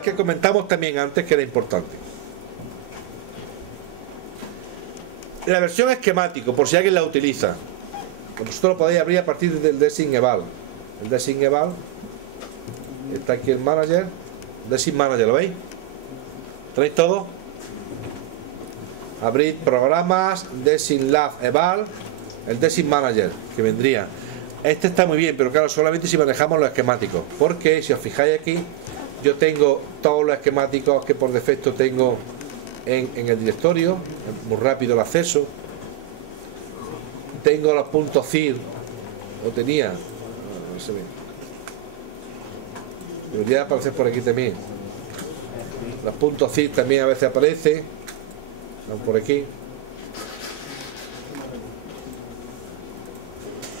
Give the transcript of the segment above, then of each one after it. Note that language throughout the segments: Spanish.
que comentamos también antes, que era importante. La versión esquemático, por si alguien la utiliza, vosotros lo podéis abrir a partir del Design Eval. El Design Eval, está aquí el Manager, Design Manager, ¿lo veis? ¿Tenéis todo? Abrid programas, Design Lab Eval, el Design Manager, que vendría. Este está muy bien, pero claro, solamente si manejamos los esquemáticos, porque si os fijáis aquí, yo tengo todos los esquemáticos que por defecto tengo en el directorio, muy rápido el acceso. Tengo los puntos CIR, lo tenía, no se ve. Debería aparecer por aquí también. Los puntos CIR también a veces aparecen, por aquí.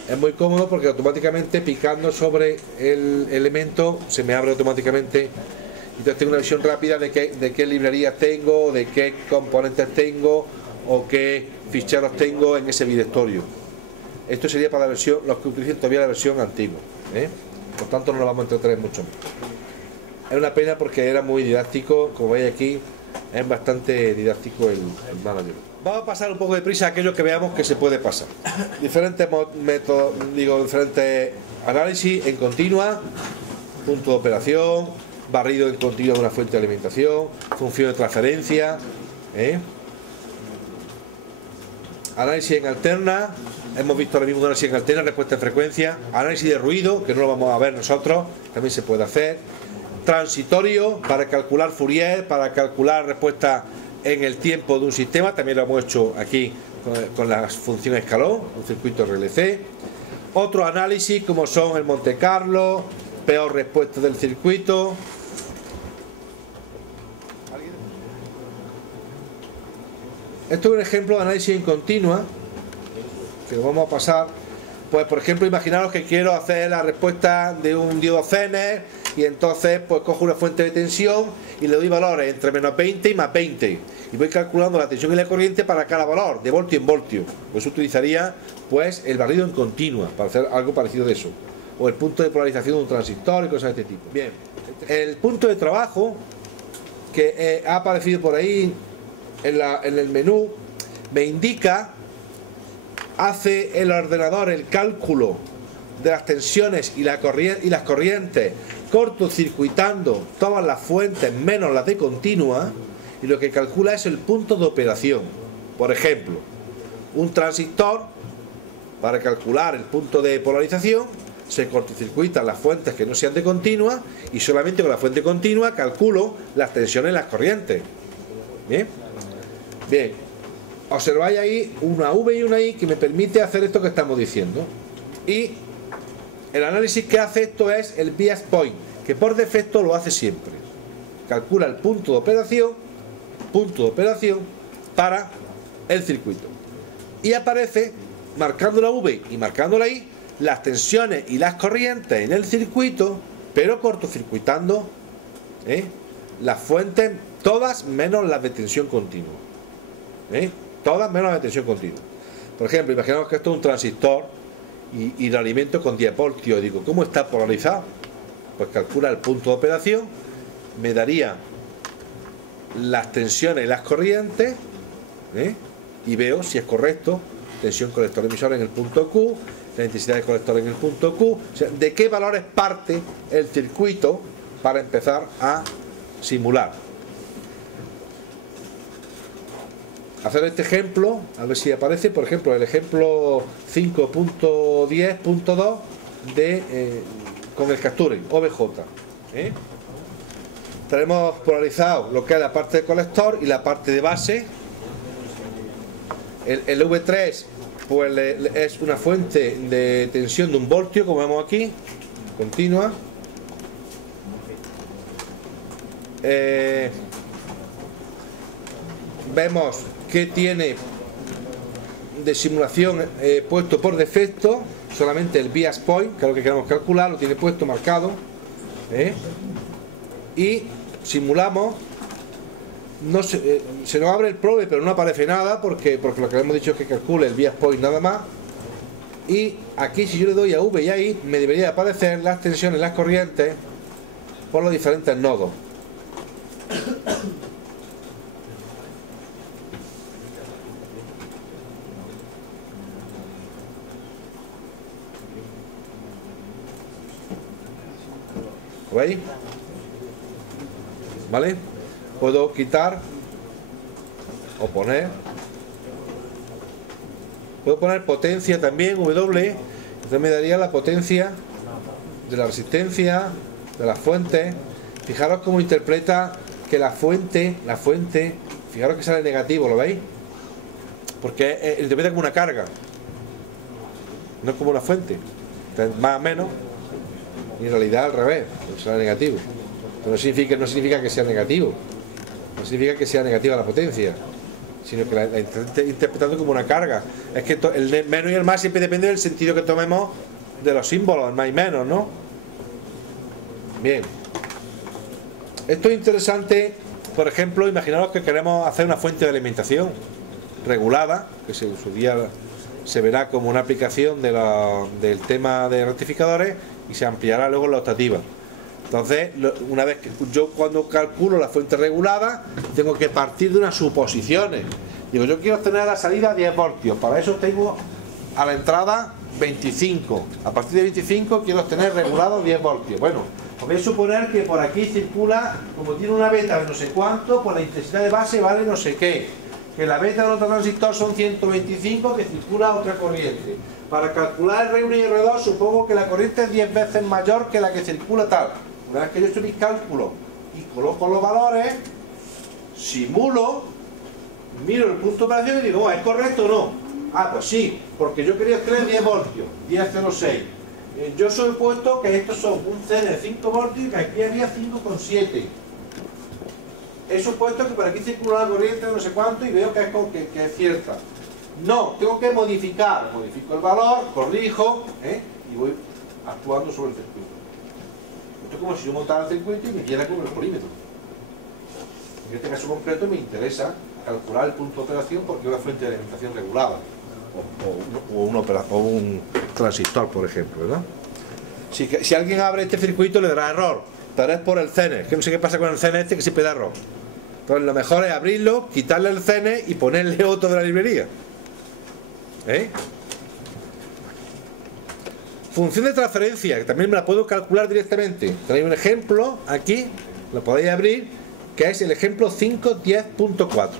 Es muy cómodo porque automáticamente picando sobre el elemento se me abre automáticamente. Entonces tengo una visión rápida de qué librerías tengo, de qué componentes tengo o qué ficheros tengo en ese directorio. Esto sería para la versión, los que utilicen todavía la versión antigua, por tanto no lo vamos a entretener mucho más. Es una pena porque era muy didáctico, como veis aquí, es bastante didáctico el Manager. Vamos a pasar un poco de prisa a aquello que veamos que se puede pasar. Diferentes métodos, diferentes análisis en continua, punto de operación, barrido en continuo de una fuente de alimentación, función de transferencia, análisis en alterna, hemos visto ahora mismo un análisis en alterna, respuesta en frecuencia, análisis de ruido, que no lo vamos a ver nosotros, también se puede hacer, transitorio para calcular Fourier, para calcular respuesta en el tiempo de un sistema, también lo hemos hecho aquí con la función escalón, un circuito RLC, otro análisis como son el Monte Carlo, peor respuesta del circuito. Esto es un ejemplo de análisis en continua que lo vamos a pasar. Pues por ejemplo, imaginaros que quiero hacer la respuesta de un diodo Zener y entonces pues cojo una fuente de tensión y le doy valores entre menos 20 y más 20 y voy calculando la tensión y la corriente para cada valor de voltio en voltio. Pues utilizaría pues el barrido en continua para hacer algo parecido de eso, o el punto de polarización de un transistor y cosas de este tipo. Bien, el punto de trabajo que ha aparecido por ahí en el menú me indica, hace el ordenador el cálculo de las tensiones y las corrientes cortocircuitando todas las fuentes menos las de continua, y lo que calcula es el punto de operación. Por ejemplo, un transistor, para calcular el punto de polarización se cortocircuitan las fuentes que no sean de continua y solamente con la fuente continua calculo las tensiones y las corrientes. Bien, observáis ahí una V y una I que me permite hacer esto que estamos diciendo, y el análisis que hace esto es el bias point, que por defecto lo hace siempre, calcula el punto de operación para el circuito y aparece marcando la V y marcando la I las tensiones y las corrientes en el circuito, pero cortocircuitando las fuentes todas menos las de tensión continua. Todas menos la de tensión continua. Por ejemplo, imaginamos que esto es un transistor y lo alimento con 10 voltios. Digo, ¿cómo está polarizado? Pues calcula el punto de operación, me daría las tensiones y las corrientes, y veo si es correcto, tensión colector emisor en el punto Q, la intensidad del colector en el punto Q, o sea, de qué valores parte el circuito para empezar a simular. Hacer este ejemplo, a ver si aparece, por ejemplo, el ejemplo 5.10.2 con el Capturing, OBJ. Tenemos polarizado lo que es la parte de colector y la parte de base. El V3 pues es una fuente de tensión de 1 voltio, como vemos aquí, continua. Vemos que tiene de simulación puesto por defecto solamente el bias point, que es lo que queremos calcular, lo tiene puesto marcado, y simulamos. No se nos abre el probe, pero no aparece nada porque lo que hemos dicho es que calcule el bias point nada más. Y aquí, si yo le doy a V y a I, me debería aparecer las tensiones y las corrientes por los diferentes nodos. ¿Lo veis? ¿Vale? Puedo quitar o poner. Puedo poner potencia también, W. Entonces me daría la potencia de la resistencia, de las fuentes. Fijaros cómo interpreta que la fuente, fijaros que sale negativo, ¿lo veis? Porque interpreta como una carga, no como una fuente. Entonces, más o menos, y en realidad al revés, sale negativo. Pero no significa que sea negativo, no significa que sea negativa la potencia, sino que la está interpretando como una carga. Es que el menos y el más siempre depende del sentido que tomemos de los símbolos, el más y menos, ¿no? Bien. Esto es interesante, por ejemplo, imaginaos que queremos hacer una fuente de alimentación regulada, que en su día se verá como una aplicación del tema de rectificadores y se ampliará luego en la optativa. Entonces, una vez que yo cuando calculo la fuente regulada, tengo que partir de unas suposiciones. Digo, yo quiero obtener a la salida 10 voltios, para eso tengo a la entrada 25. A partir de 25 quiero obtener regulado 10 voltios. Bueno, voy a suponer que por aquí circula, como tiene una beta de no sé cuánto, pues la intensidad de base vale no sé qué. Que la beta del otro transistor son 125, que circula otra corriente. Para calcular el R1 y R2 supongo que la corriente es 10 veces mayor que la que circula tal. Una vez que yo he hecho mis cálculos y coloco los valores, simulo, miro el punto de operación y digo, ¿es correcto o no? Ah, pues sí, porque yo quería obtener 10 voltios, 10,06. Yo supuesto que estos son un C de 5 voltios y que aquí había 5,7. He supuesto que por aquí circula la corriente de no sé cuánto y veo que es cierta. No, tengo que modificar. Modifico el valor, corrijo, y voy actuando sobre el circuito. Esto es como si yo montara el circuito y me hiciera con el polímetro. En este caso concreto me interesa calcular el punto de operación porque es una fuente de alimentación regulada. O un transistor, por ejemplo, ¿verdad? Si alguien abre este circuito le dará error, pero es por el CENE. Que no sé qué pasa con el CENE que siempre da error. Entonces lo mejor es abrirlo, quitarle el CENE y ponerle otro de la librería. Función de transferencia, que también me la puedo calcular directamente. Tenéis un ejemplo aquí, lo podéis abrir, que es el ejemplo 5.10.4,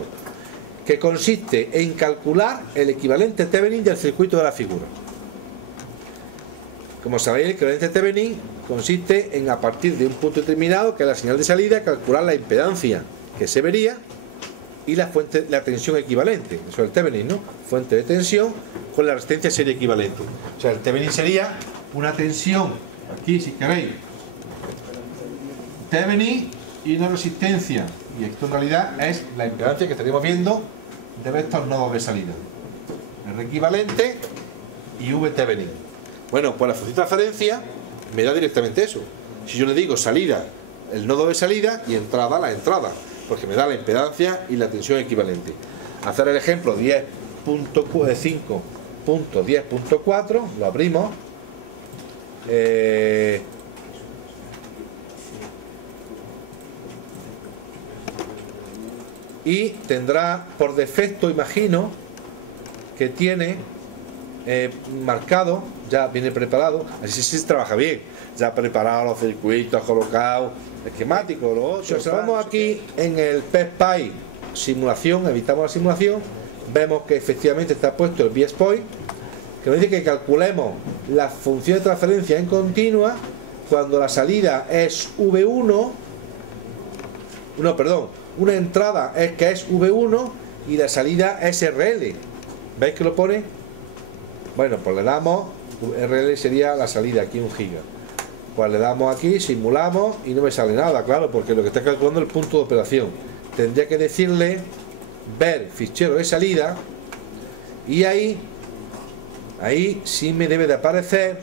que consiste en calcular el equivalente Thevenin del circuito de la figura. Como sabéis, el equivalente Thevenin consiste en, a partir de un punto determinado, que es la señal de salida, calcular la impedancia que se vería y la tensión equivalente. Eso es el Thevenin, ¿no? Fuente de tensión con la resistencia serie equivalente. O sea, el Thevenin sería una tensión, aquí si queréis, Thevenin y una resistencia. Y esto en realidad es la impedancia que estaríamos viendo de estos nodos de salida. R equivalente y V Thevenin. Bueno, pues la función de transferencia me da directamente eso. Si yo le digo salida, el nodo de salida, y entrada, la entrada, porque me da la impedancia y la tensión equivalente. Hacer el ejemplo 10.5.10.4, lo abrimos. Y tendrá por defecto, imagino, que tiene marcado, ya viene preparado, así se trabaja bien, ya preparado los circuitos, colocados, esquemáticos, los otros. Si observamos aquí en el PSPI simulación, evitamos la simulación, vemos que efectivamente está puesto el BSPOI, que nos dice que calculemos la función de transferencia en continua cuando la salida es V1, no, perdón, una entrada es que es V1 y la salida es RL. ¿Veis que lo pone? Bueno, pues le damos, RL sería la salida, aquí 1 giga. Pues le damos aquí, simulamos y no me sale nada, claro, porque lo que está calculando es el punto de operación. Tendría que decirle ver fichero de salida y ahí sí me debe de aparecer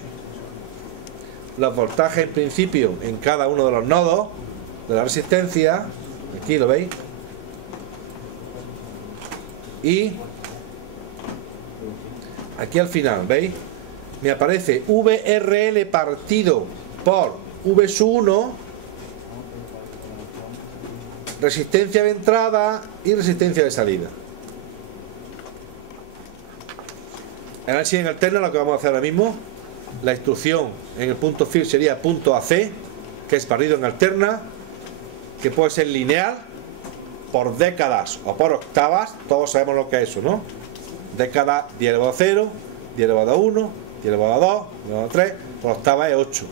los voltajes en principio en cada uno de los nodos de la resistencia. Aquí lo veis. Y aquí al final, ¿veis? Me aparece VRL partido por V1, resistencia de entrada y resistencia de salida. Análisis en alterna, lo que vamos a hacer ahora mismo, la instrucción en el punto field sería punto AC, que es barrido en alterna, que puede ser lineal, por décadas o por octavas. Todos sabemos lo que es eso, ¿no? Década 10 elevado a 0, 10 elevado a 1, 10 elevado a 2, 10 elevado a 3, por octava es 8.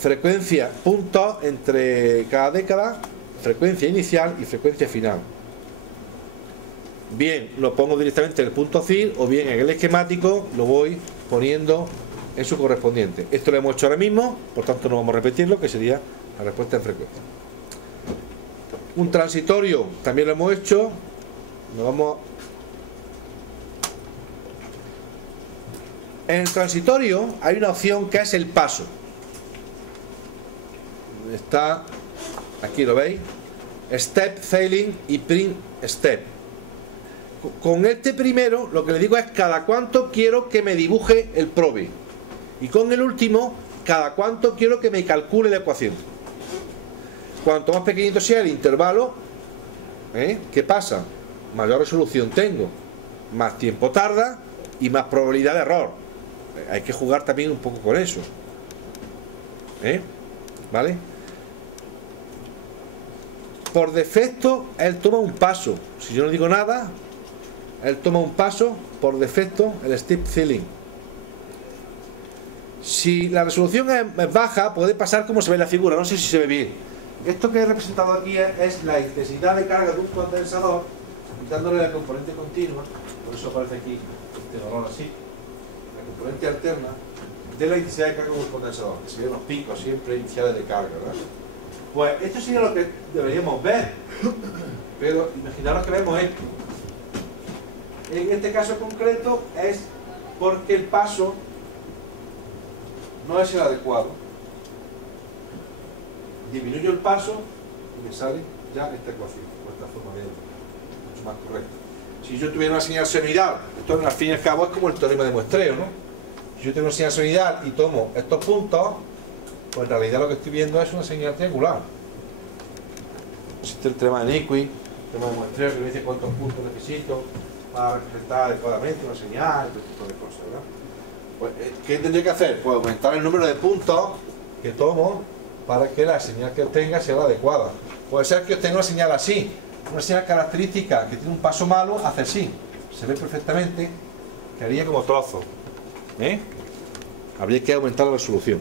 Frecuencia, puntos entre cada década, frecuencia inicial y frecuencia final. Bien, lo pongo directamente en el punto CIR, o bien en el esquemático lo voy poniendo en su correspondiente. Esto lo hemos hecho ahora mismo, por tanto no vamos a repetirlo, que sería la respuesta en frecuencia. Un transitorio también lo hemos hecho. Nos vamos. En el transitorio hay una opción que es el paso. Está aquí, lo veis, step ceiling y print step. Con este primero lo que le digo es cada cuánto quiero que me dibuje el probe, y con el último cada cuánto quiero que me calcule la ecuación. Cuanto más pequeñito sea el intervalo, ¿qué pasa? Mayor resolución tengo, más tiempo tarda y más probabilidad de error. Hay que jugar también un poco con eso, ¿vale? Por defecto él toma un paso. Si yo no digo nada, él toma un paso por defecto, el step ceiling. Si la resolución es baja, puede pasar como se ve en la figura. No sé si se ve bien. Esto que he representado aquí es la intensidad de carga de un condensador, quitándole la componente continua. Por eso aparece aquí este valor así, la componente alterna de la intensidad de carga de un condensador, que serían los picos siempre iniciales de carga, ¿verdad? Pues esto sería lo que deberíamos ver, pero imaginaros que vemos esto. En este caso concreto es porque el paso no es el adecuado. Disminuyo el paso y me sale ya esta ecuación, o esta forma de mucho más correcta. Si yo tuviera una señal senoidal, esto al fin y al cabo es como el teorema de muestreo, ¿no? Si yo tengo una señal senoidal y tomo estos puntos, pues en realidad lo que estoy viendo es una señal triangular. Existe el teorema de Nyquist, el teorema de muestreo, que me dice cuántos puntos necesito para representar adecuadamente una señal, este tipo de cosas, ¿verdad? Pues, ¿qué tendría que hacer? Pues aumentar el número de puntos que tomo para que la señal que obtenga sea la adecuada. Puede ser que obtenga una señal así, una señal característica que tiene un paso malo, hace así. Se ve perfectamente que haría como trozo. Habría que aumentar la resolución.